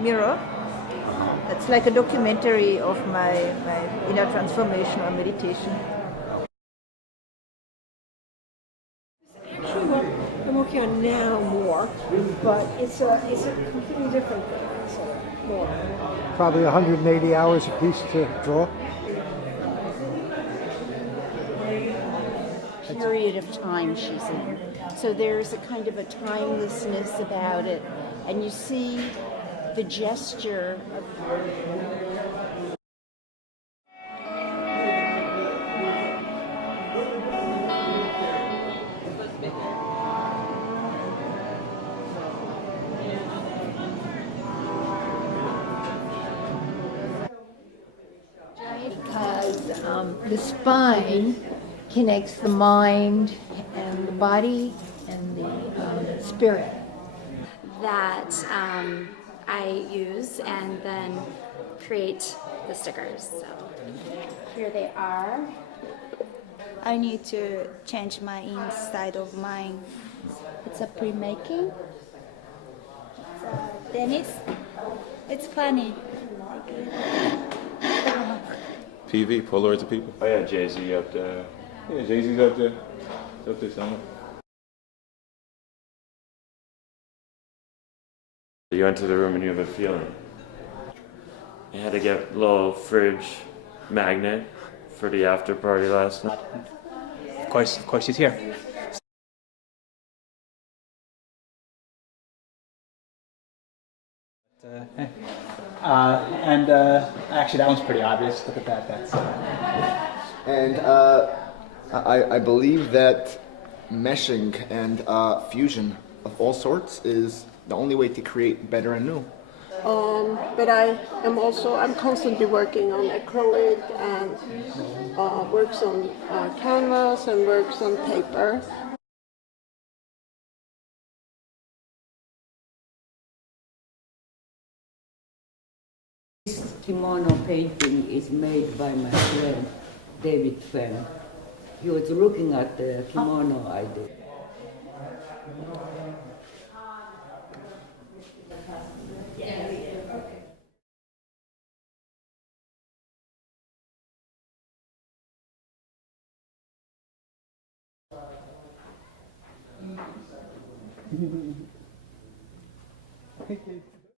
mirror. It's like a documentary of my inner transformation or meditation. Actually, what I'm working on now more, but it's a completely different thing. So more. Probably 180 hours a piece to draw. Period of time she's in. So there's a kind of a timelessness about it, and you see the gesture of because the spine connects the mind and the body and the spirit. That I use and then create the stickers. So here they are. I need to change my inside of mine. It's a pre-making. Dennis, it's funny. PV, Polaroids of people. Oh yeah, Jay-Z up there. Yeah, Jay-Z's up there. It's up there somewhere. You enter the room and you have a feeling. I had to get a little fridge magnet for the after party last night. Of course she's here. Actually, that one's pretty obvious. Look at that. That's. And I believe that meshing and fusion of all sorts is the only way to create better and new. But I'm constantly working on acrylic and works on canvas and works on paper. This kimono painting is made by my friend David Fenn. He was looking at the kimono I did. Thank you.